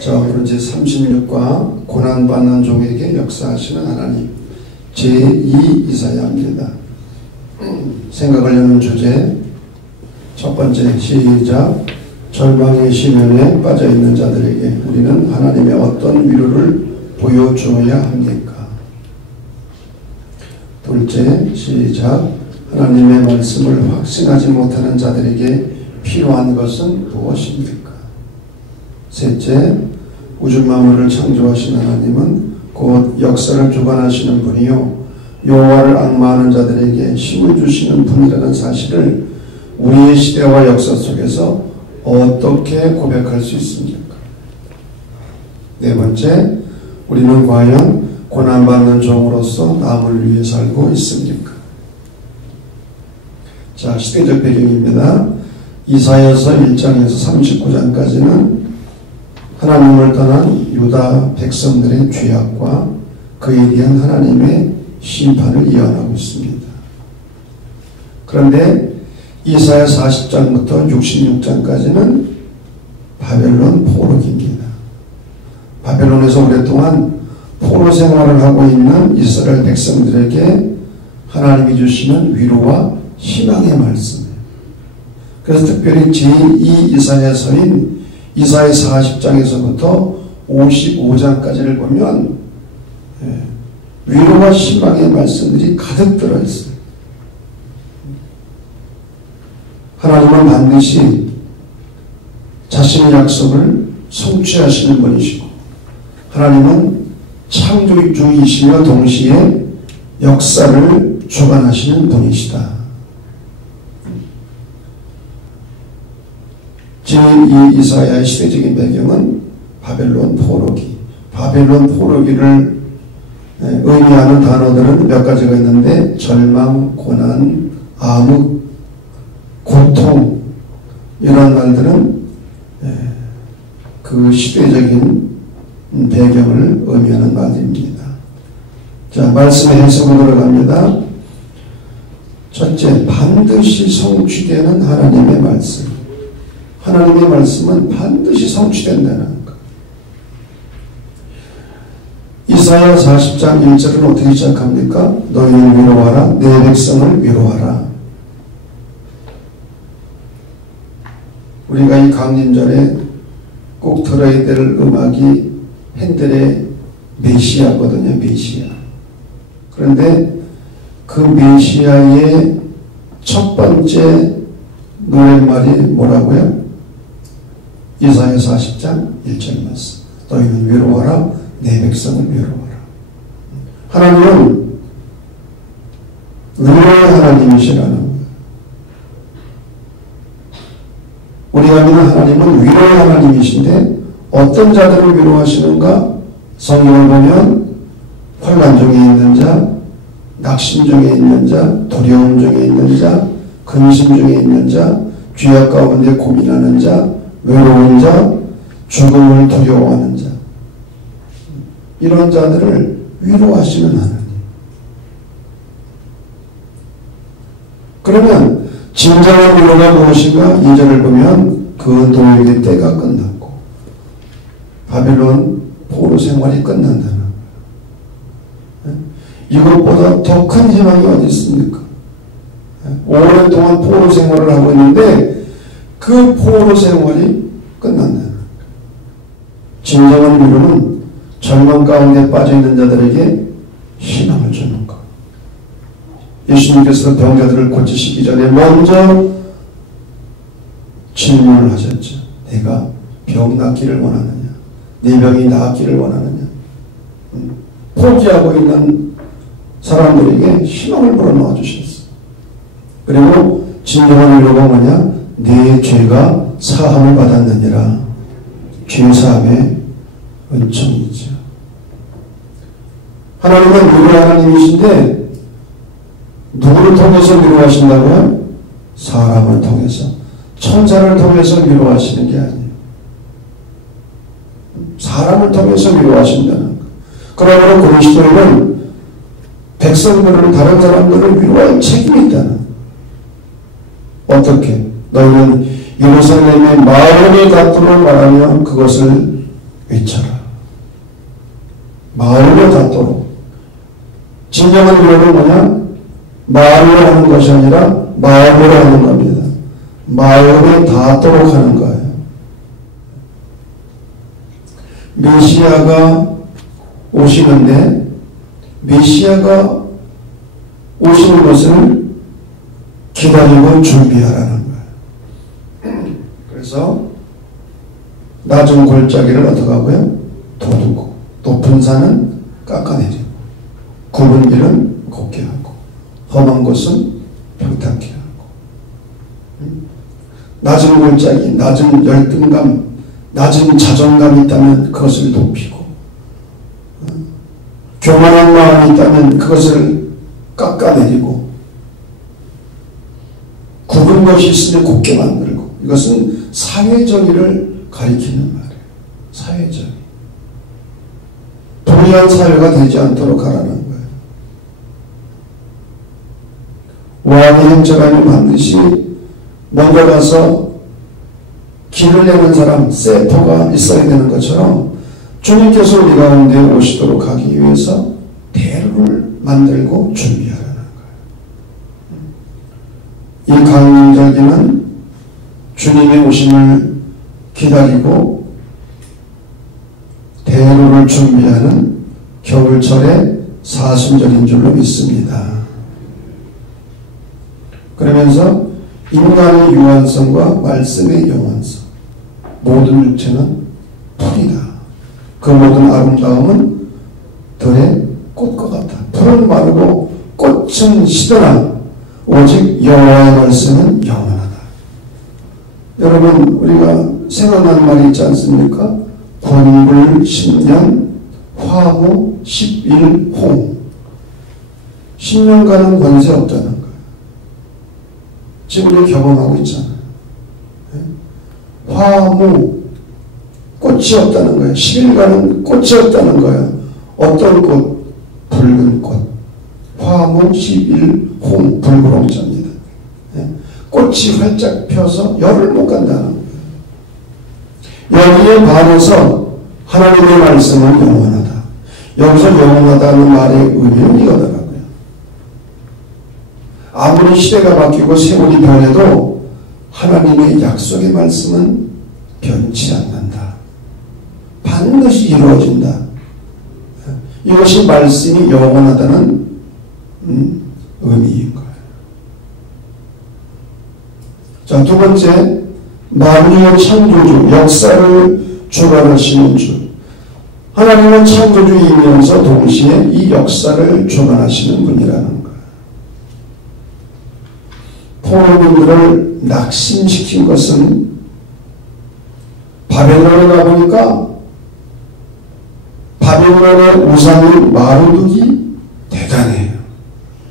자, 오늘은 제36과 고난받는 종에게 역사하시는 하나님 제2 이사야입니다. 생각을 여는 주제 첫 번째 시작. 절망의 심연에 빠져있는 자들에게 우리는 하나님의 어떤 위로를 보여주어야 합니까? 둘째 시작. 하나님의 말씀을 확신하지 못하는 자들에게 필요한 것은 무엇입니까? 셋째, 우주 만물을 창조하신 하나님은 곧 역사를 주관하시는 분이요 여호와를 앙마하는 자들에게 힘을 주시는 분이라는 사실을 우리의 시대와 역사 속에서 어떻게 고백할 수 있습니까? 네 번째, 우리는 과연 고난받는 종으로서 남을 위해 살고 있습니까? 자, 시대적 배경입니다. 이사야서 1장에서 39장까지는 하나님을 떠난 유다 백성들의 죄악과 그에 대한 하나님의 심판을 예언하고 있습니다. 그런데 이사야 40장부터 66장까지는 바벨론 포로기입니다. 바벨론에서 오랫동안 포로 생활을 하고 있는 이스라엘 백성들에게 하나님이 주시는 위로와 희망의 말씀. 그래서 특별히 제2 이사야서인 이사야 40장에서부터 55장까지를 보면 위로와 희망의 말씀들이 가득 들어있어요. 하나님은 반드시 자신의 약속을 성취하시는 분이시고 하나님은 창조주이시며 동시에 역사를 주관하시는 분이시다. 제2 이사야의 시대적인 배경은 바벨론 포로기. 바벨론 포로기를 의미하는 단어들은 몇 가지가 있는데 절망, 고난, 암흑, 고통 이런 말들은 그 시대적인 배경을 의미하는 말들입니다. 자, 말씀의 해석으로 들어갑니다. 첫째, 반드시 성취되는 하나님의 말씀. 하나님의 말씀은 반드시 성취된다는 것. 이사야 40장 1절은 어떻게 시작합니까? 너희를 위로하라. 내 백성을 위로하라. 우리가 이 강림절에 꼭 들어야 될 음악이 핸델의 메시아거든요. 메시아. 그런데 그 메시아의 첫 번째 노랫말이 뭐라고요? 이사야 40장 1절 말씀. 너희는 위로하라. 내 백성을 위로하라. 하나님은 위로의 하나님이시라는 거예요. 우리가 믿는 하나님은 위로의 하나님이신데 어떤 자들을 위로하시는가? 성경을 보면 환난 중에 있는 자, 낙심 중에 있는 자, 두려움 중에 있는 자, 근심 중에 있는 자, 죄악 가운데 고민하는 자, 외로운 자, 죽음을 두려워하는 자, 이런 자들을 위로하시는 하나님. 그러면 진정한 위로가 무엇인가? 2절을 보면 그 노예의 때가 끝났고 바벨론 포로 생활이 끝난다는 거예요. 이것보다 더 큰 희망이 어디 있습니까? 오랫동안 포로 생활을 하고 있는데 그 포로 생활이 끝난다는 거예요. 진정한 위로는 절망 가운데 빠져있는 자들에게 희망을 주는 것. 예수님께서 병자들을 고치시기 전에 먼저 질문을 하셨죠. 내가 병 낫기를 원하느냐? 내 병이 나았기를 원하느냐? 포기하고 있는 사람들에게 희망을 불어넣어 주셨어요. 그리고 진정한 위로가 뭐냐? 내 죄가 사함을 받았느니라. 죄사함의 은총이죠. 하나님은 위로의 하나님이신데 누구를 통해서 위로하신다고요? 사람을 통해서, 천사를 통해서 위로하시는 게 아니에요. 사람을 통해서 위로하신다는 것. 그러므로 그리스도인은 백성들을, 다른 사람들을 위로할 책임이 있다는 것. 어떻게? 너희는 예루살렘의 마음의 밭으로 말하며 그것을 외쳐라. 마을로 닿도록. 진정한 기도는 뭐냐? 마을로 하는 것이 아니라 마음으로 하는 겁니다. 마음에 닿도록 하는 거예요. 메시아가 오시는데 메시아가 오시는 것을 기다리고 준비하라는 거예요. 그래서 낮은 골짜기를 어떻게 하고요? 도두고 높은 산은 깎아내리고 굽은 길은 곱게 하고 험한 곳은 평탄케 하고 낮은 골짜기, 낮은 열등감, 낮은 자존감이 있다면 그것을 높이고 교만한 마음이 있다면 그것을 깎아내리고 굽은 것이 있으면 곱게 만들고 이것은 사회정의를 가리키는 말이에요. 사회정의. 불의한 사회가 되지 않도록 하라는 거예요. 왕의 행차라면 반드시 먼저 가서 길을 내는 사람, 세포가 있어야 되는 것처럼 주님께서 우리 가운데 오시도록 하기 위해서 대로를 만들고 준비하라는 거예요. 이 강림절기는 주님의 오심을 기다리고 대로를 준비하는 겨울철의 사순절인 줄로 믿습니다. 그러면서 인간의 유한성과 말씀의 영원성, 모든 육체는 풀이다. 그 모든 아름다움은 들의 꽃과 같다. 풀은 마르고 꽃은 시들어나 오직 여호와의 말씀은 영원하다. 여러분, 우리가 생각나는 말이 있지 않습니까? 권불 10년, 화무 11, 홍. 10년간은 권세 없다는 거예요. 지금 우리 경험하고 있잖아요. 화무, 꽃이 없다는 거예요. 10일간은 꽃이 없다는 거예요. 어떤 꽃? 붉은 꽃. 화무 11, 홍, 붉은홍자입니다. 꽃이 활짝 펴서 열을 못 간다는 거예요. 여기에 반해서 하나님의 말씀은 영원하다. 여기서 영원하다는 말의 의미는 이거더라고요. 아무리 시대가 바뀌고 세월이 변해도 하나님의 약속의 말씀은 변치 않는다. 반드시 이루어진다. 이것이 말씀이 영원하다는 의미인 거예요. 자, 두 번째, 만유의 창조주, 역사를 주관하시는 주. 하나님은 창조주이면서 동시에 이 역사를 주관하시는 분이라는 거예요. 포로민들을 낙심시킨 것은 바벨론에 가보니까 바벨론의 우상인 마르둑이 대단해요.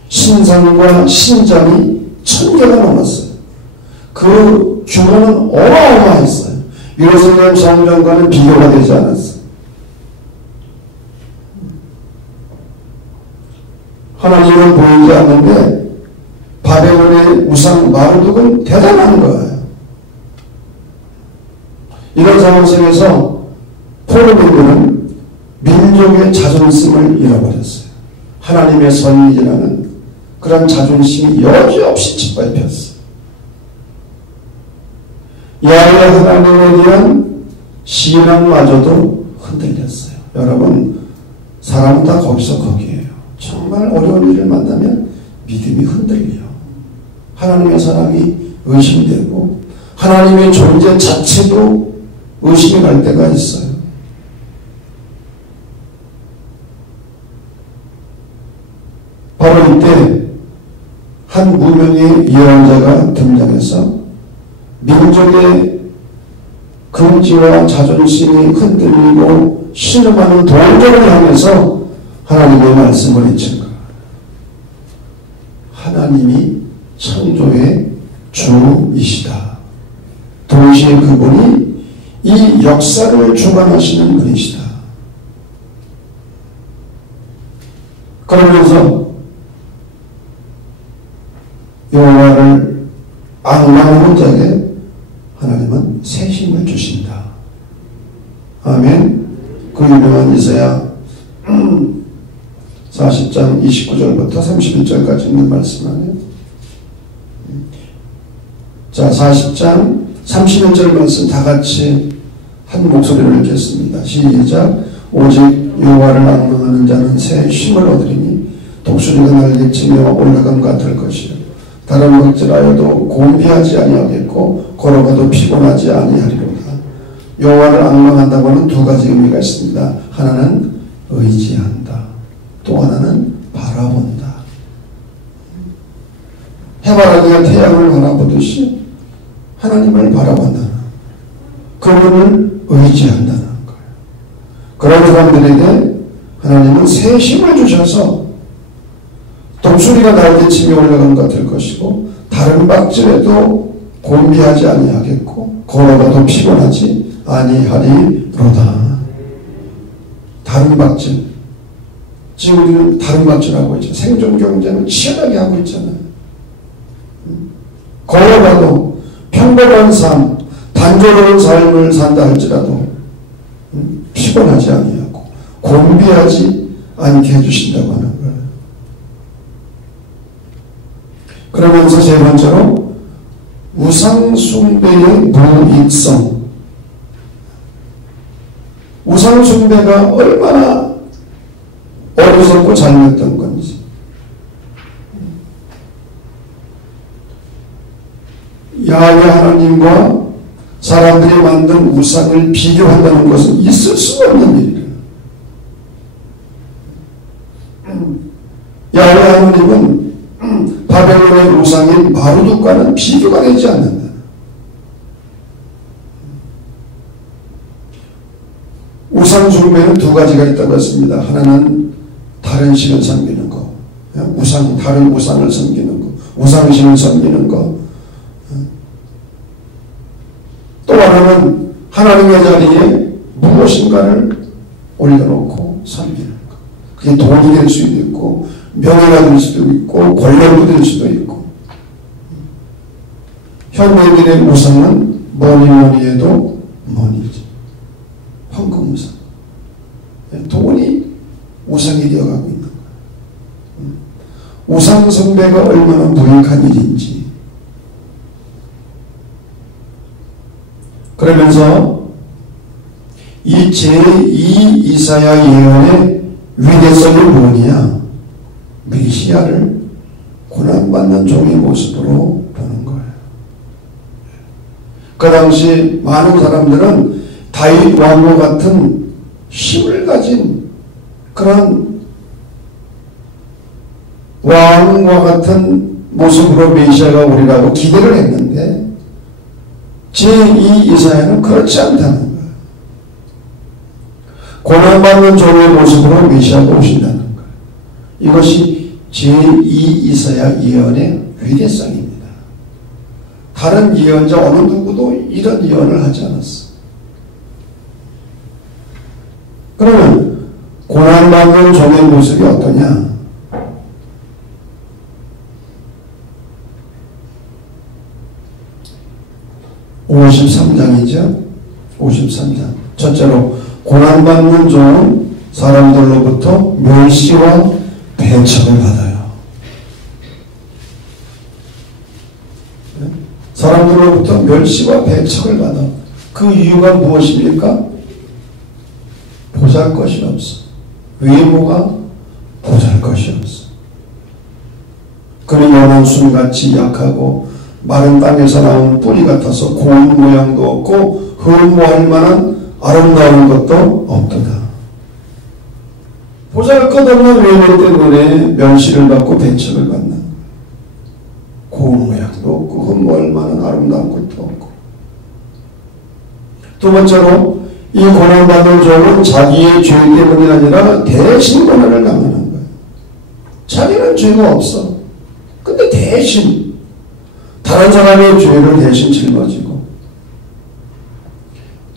신상과 신장이 1000개가 넘었어요. 그 규모는 어마어마했어요. 예루살렘 성전과는 비교가 되지 않았어요. 하나님은 보이지 않는데 바벨론의 우상 마르둑은 대단한 거예요. 이런 상황 속에서 포로민들은 민족의 자존심을 잃어버렸어요. 하나님의 선민이라는 그런 자존심이 여지없이 짓밟혔어요. 야훼 하나님에 대한 신앙마저도 흔들렸어요. 여러분, 사람은 다 거기서 거기에요. 정말 어려운 일을 만나면 믿음이 흔들려. 하나님의 사랑이 의심되고 하나님의 존재 자체도 의심이 갈 때가 있어요. 바로 이때 한 무명의 예언자가 등장해서 민족의 긍지와 자존심이 흔들리고 신음하는 동족을 향해서 하나님의 말씀을 외친 거예요. 하나님이 창조의 주이시다. 동시에 그분이 이 역사를 주관하시는 분이시다. 그러면서 여호와를 앙망하는 자에게 하나님은 새 힘을 주신다. 아멘. 이사야 40장 29절부터 31절까지 있는 말씀 아니에요. 자, 40장 31절 말씀 다 같이 한 목소리를 읽겠습니다. 시작. 오직 여호와를 앙망하는 자는 새 쉼을 얻으리니 독수리가 날개치며 올라감 같을 것이요 다른 먹질하여도 곤비하지 아니하겠고 걸어가도 피곤하지 아니하리로다. 여호와를 앙망한다고 하는 두 가지 의미가 있습니다. 하나는 의지한다. 또 하나는 바라본다. 해바라기가 태양을 바라보듯이 하나님을 바라본다는 그분을 의지한다는 거예요. 그런 사람들에게 하나님은 새 힘을 주셔서 독수리가 날개치며 올라간 것 같을 것이고 다른 박질에도 곤비하지 아니하겠고 걸어가도 피곤하지 아니하리로다. 다른 박질, 지금 우리는 다른 박질하고 있죠. 생존 경쟁을 치열하게 하고 있잖아요. 걸어가도 평범한 삶, 단조로운 삶을 산다 할지라도 피곤하지 아니하고 곤비하지 않게 해주신다고 하는 거예요. 그러면서 세 번째로 우상 숭배의 무익성. 우상 숭배가 얼마나 어리석고 잘못된 건지. 야훼 하나님과 사람들이 만든 우상을 비교한다는 것은 있을 수가 없는 일이에요. 야훼 하나님은 바벨론의 우상인 마루둑과는 비교가 되지 않는다. 우상 숭배는 두 가지가 있다고 했습니다. 하나는 다른 신을 섬기는 거, 다른 우상을 섬기는 거, 우상신을 섬기는 거. 또 하나는 하나님의 자리에 무엇인가를 올려놓고 섬기는 것. 그게 돈이 될 수도 있고 명예가 될 수도 있고 권력도 될 수도 있고. 현대인의 우상은 뭐니 해도 머니지. 황금 우상. 돈이 우상이 되어가고 있는 거예요. 우상 숭배가 얼마나 무익한 일인지. 그러면서 이 제2 이사야 예언의 위대성이 뭐냐? 메시아를 고난받는 종의 모습으로 보는 거예요. 그 당시 많은 사람들은 다윗 왕과 같은 힘을 가진 그런 왕과 같은 모습으로 메시아가 오리라고 기대를 했는데 제2 이사야는 그렇지 않다는 거예요. 고난받는 종의 모습으로 메시아가 오신다는 거예요. 이것이 제2 이사야 예언의 위대성입니다. 다른 예언자 어느 누구도 이런 예언을 하지 않았어. 그러면 고난받는 종의 모습이 어떠냐? (53장이죠) 53장 첫째로 고난받는 종은 사람들로부터 멸시와 배척을 받아요. 사람들로부터 멸시와 배척을 받아. 그 이유가 무엇입니까? 보잘것이 없어. 외모가 보잘것이 없어. 그는 연한 순같이 약하고 마른 땅에서 나온 뿌리 같아서 고운 모양도 없고 흠모할 만한 아름다운 것도 없도다. 보잘것없는 외모 때문에 멸시를 받고 배척을 받는, 고운 모양도 없고 흠모할 만한 아름다운 것도 없고. 두 번째로 이 고난받는 종은 자기의 죄 때문이 아니라 대신 고난을 당하는 거예요. 자기는 죄가 없어. 근데 대신 다른 사람의 죄를 대신 짊어지고.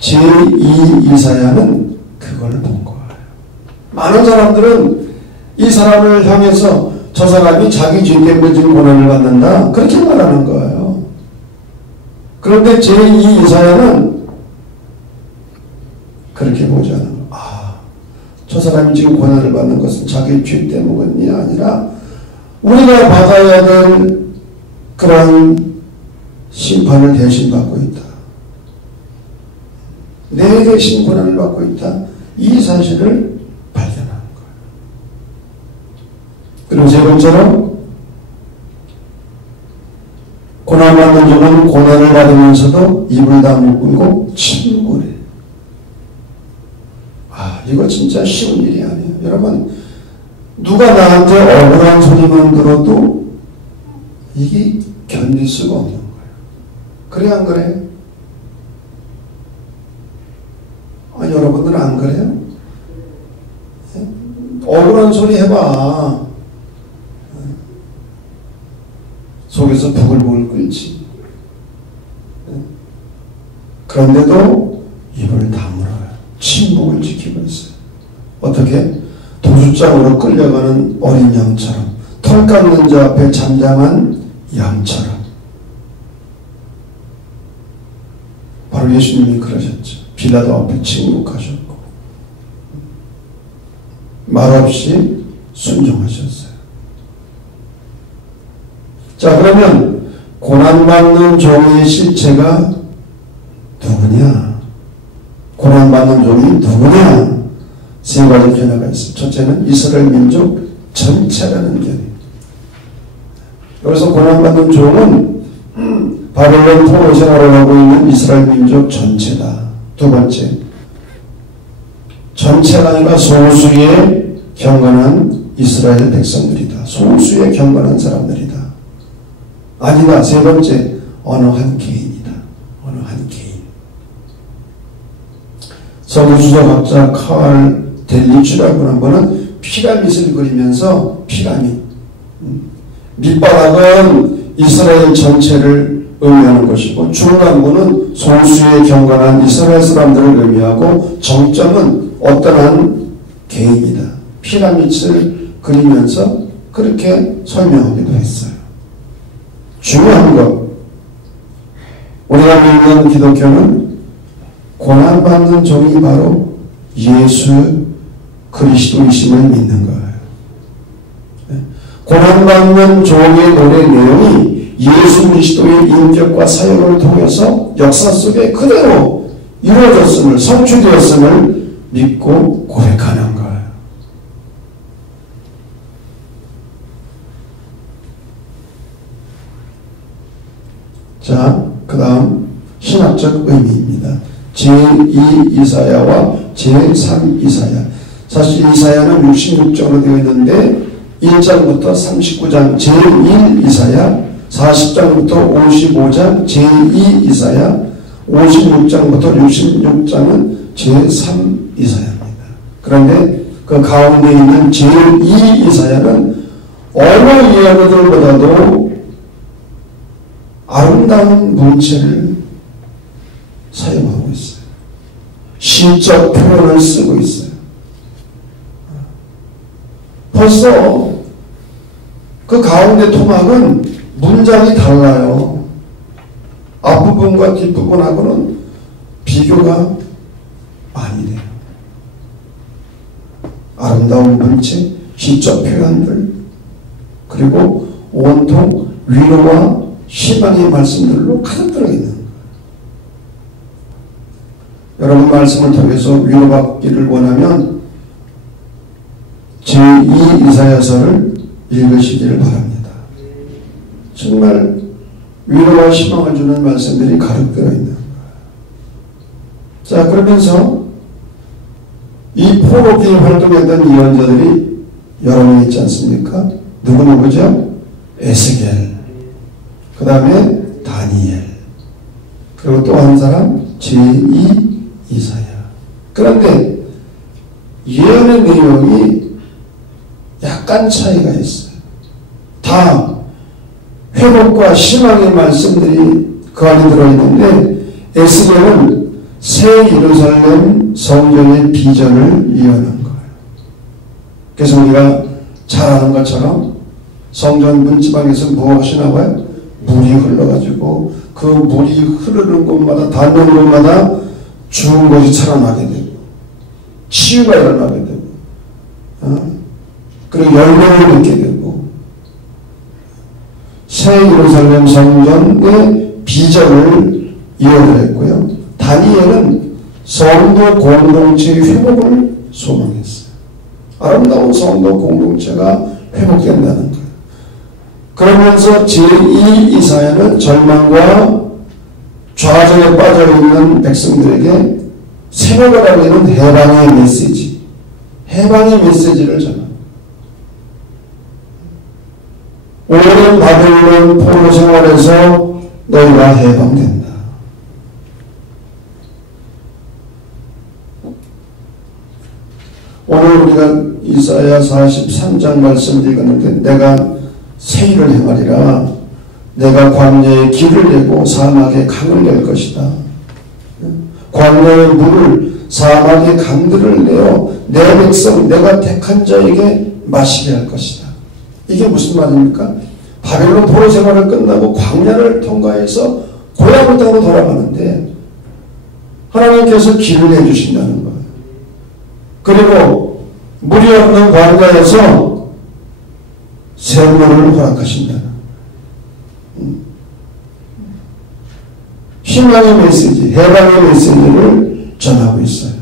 제2 이사야는 그걸 본 거예요. 많은 사람들은 이 사람을 향해서 저 사람이 자기 죄 때문에 지금 고난을 받는다 그렇게 말하는 거예요. 그런데 제2 이사야는 그렇게 보지 않는 거예요. 사람이 지금 고난을 받는 것은 자기 죄 때문이 아니라 우리가 받아야 될 그런 심판을 대신 받고 있다. 내 대신 고난을 받고 있다. 이 사실을 발견하는 거예요. 그리고 세 번째로 고난받는 종은 고난을 받으면서도 입을 다물고 침묵을 해요. 이거 진짜 쉬운 일이 아니에요. 여러분, 누가 나한테 억울한 소리만 들어도 이게 견딜 수가 없는 거예요. 그래 안 그래? 여러분들은 안 그래요? 억울한 소리 해봐. 속에서 부글부글 끓지. 그런데도 입을 다물어요. 침묵을 지키고 있어요. 어떻게? 도주장으로 끌려가는 어린 양처럼, 털 깎는 자 앞에 잠잠한 양처럼. 바로 예수님이 그러셨죠. 빌라도 앞에 침묵하셨고 말없이 순종하셨어요. 자, 그러면 고난받는 종의 실체가 누구냐? 고난받는 종이 누구냐? 세 가지 견해가 있습니다. 첫째는 이스라엘 민족 전체라는 견해입니다. 여기서 고난받는 종은 바벨론 포로 생활을 하고 있는 이스라엘 민족 전체다. 두 번째, 전체가 아니라 소수의 경건한 이스라엘 백성들이다. 소수의 경건한 사람들이다. 아니다. 세 번째, 어느 한 개인이다. 어느 한 개인. 서구주석학자 칼 델리츠라고 하는 분은 피라밋을 그리면서 피라밋, 밑바닥은 이스라엘 전체를 의미하는 것이고 중간부는 소수의 경건한 이스라엘 사람들을 의미하고 정점은 어떠한 개인이다. 피라밋을 그리면서 그렇게 설명하기도 했어요. 중요한 것, 우리가 믿는 기독교는 고난받는 종이 바로 예수 그리스도이심을 믿는 거예요. 고난받는 종의 노래 내용이 예수 그리스도의 인격과 사역을 통해서 역사 속에 그대로 이루어졌음을, 성취되었음을 믿고 고백하는 거예요. 자, 그 다음 신학적 의미입니다. 제2 이사야와 제3 이사야. 사실 이사야는 66장으로 되어 있는데 1장부터 39장 제1 이사야, 40장부터 55장 제2 이사야, 56장부터 66장은 제3 이사야입니다. 그런데 그 가운데 있는 제2 이사야는 어느 이야기들보다도 아름다운 문체를 사용하고 있어요. 시적 표현을 쓰고 있어요. 벌써 그 가운데 토막은 문장이 달라요. 앞부분과 뒷부분하고는 비교가 많이 돼요. 아름다운 문체, 시적 표현들, 그리고 온통 위로와 희망의 말씀들로 가득 들어있는 거예요. 여러분 말씀을 통해서 위로받기를 원하면 제2 이사야서를 읽으시기를 바랍니다. 정말 위로와 희망을 주는 말씀들이 가득 들어있는 거예요. 자, 그러면서 이 포로기에 활동했던 예언자들이 여러 명 있지 않습니까? 누구누구죠? 에스겔, 그 다음에 다니엘, 그리고 또 한 사람 제2 이사야. 그런데 예언의 내용이 약간 차이가 있어요. 다 회복과 희망의 말씀들이 그 안에 들어있는데 에스겔은 새 예루살렘 성전의 비전을 예언한 거예요. 그래서 우리가 잘 아는 것처럼 성전 문지방에서 뭐 하시나 봐요? 물이 흘러가지고 그 물이 흐르는 곳마다 닿는 곳마다 죽은 것이 살아나게 되고 치유가 일어나게 되고 그리고 열매를 맺게 되고 새 예루살렘 성전의 비전을 이어드렸고요. 다니엘은 성도 공동체의 회복을 소망했어요. 아름다운 성도 공동체가 회복된다는 거예요. 그러면서 제2 이사야는 절망과 좌절에 빠져있는 백성들에게 새벽을 알리는 해방의 메시지, 해방의 메시지를 전합니다. 오랜 바벨론 포로 생활에서 너희가 해방된다. 오늘 우리가 이사야 43장 말씀 읽었는데 내가 새 일을 행하리라. 내가 광야에 길을 내고 사막에 강을 낼 것이다. 광야의 물을 사막의 강들을 내어 내 백성 내가 택한 자에게 마시게 할 것이다. 이게 무슨 말입니까? 바벨론 포로 생활을 끝나고 광야를 통과해서 고향 땅으로 돌아가는데 하나님께서 길을 내주신다는 거예요. 그리고 물이 없는 광야에서 샘물을 허락하신다는 희망의 메시지, 해방의 메시지를 전하고 있어요.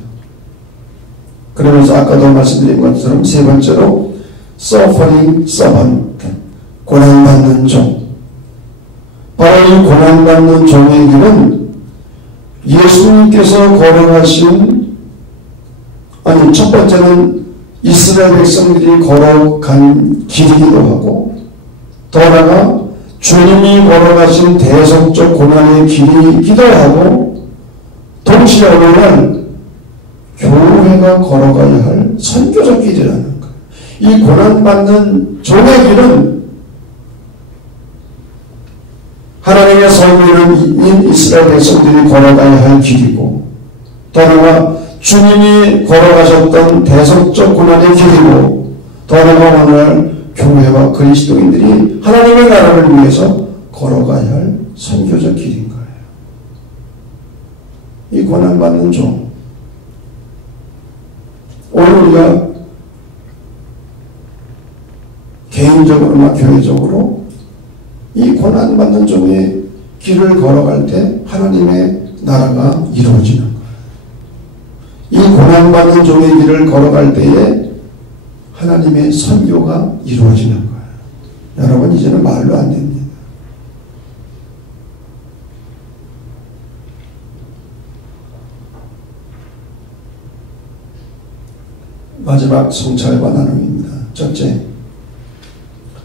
그러면서 아까도 말씀드린 것처럼 세 번째로 suffering servant, 고난받는 종. 바로 이 고난받는 종의 길은 예수님께서 걸어가신, 아니 첫 번째는 이스라엘 백성들이 걸어간 길이기도 하고 더 나아가 주님이 걸어가신 대속적 고난의 길이기도 하고 동시에 오늘날 교회가 걸어가야 할 선교적 길이라는 거예요. 이 고난받는 종의 길은 하나님의 선민인 이스라엘 백성들이 걸어가야 할 길이고 더 나아가 주님이 걸어가셨던 대속적 고난의 길이고 더 나아가 오늘 교회와 그리스도인들이 하나님의 나라를 위해서 걸어가야 할 선교적 길인 거예요. 이 고난받는 종. 오늘 우리가 개인적으로나 교회적으로 이 고난받는 종의 길을 걸어갈 때 하나님의 나라가 이루어지는 거예요. 이 고난받는 종의 길을 걸어갈 때에 하나님의 선교가 이루어지는 거예요. 여러분 이제는 말로 안 됩니다. 마지막 성찰과 나눔입니다. 첫째,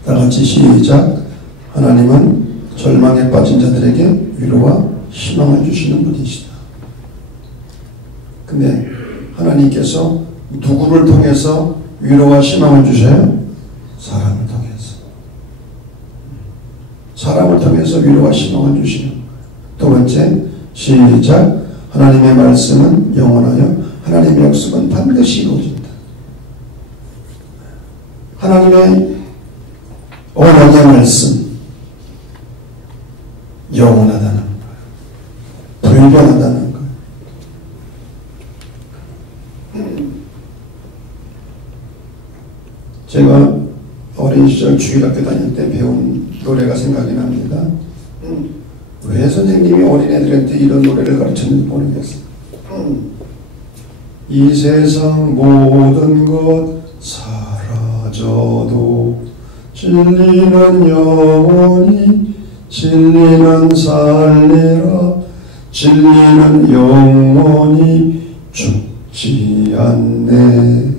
다같이 시작. 하나님은 절망에 빠진 자들에게 위로와 희망을 주시는 분이시다. 근데 하나님께서 누구를 통해서 위로와 희망을 주셔요? 사람을 통해서. 사람을 통해서 위로와 희망을 주시는 거예요. 두 번째, 시작. 하나님의 말씀은 영원하여 하나님의 약속은 반드시 이루어진다. 하나님의 언약의 말씀 영원하다는 거예요. 불변하다는 거예요. 제가 어린 시절 주일학교 다닐 때 배운 노래가 생각이 납니다. 왜 선생님이 어린애들한테 이런 노래를 가르쳤는지 모르겠어요. 이 세상 모든 것 사라져도 진리는 영원히 진리는 살리라 진리는 영원히 죽지 않네.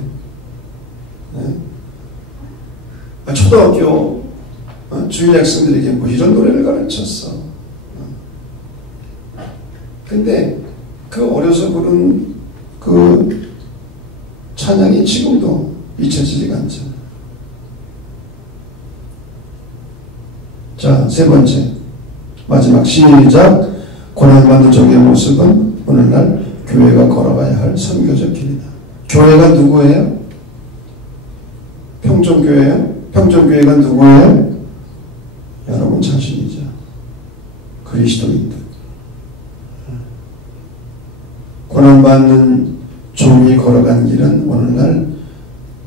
초등학교 주일 학생들에게 뭐 이런 노래를 가르쳤어. 근데 그 어려서 부른 그 찬양이 지금도 잊혀지지가 않잖아. 자, 세 번째, 마지막 시작. 고난받는 종의 모습은 오늘날 교회가 걸어가야 할 선교적 길이다. 교회가 누구예요? 평촌교회예요? 평촌교회가 누구예요? 여러분 자신이죠. 그리스도인들. 고난받는 종이 걸어간 길은 오늘날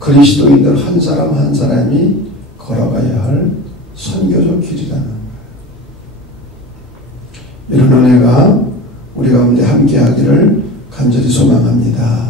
그리스도인들 한 사람 한 사람이 걸어가야 할 선교적 길이라는 거예요. 이런 은혜가 우리 가운데 함께하기를 간절히 소망합니다.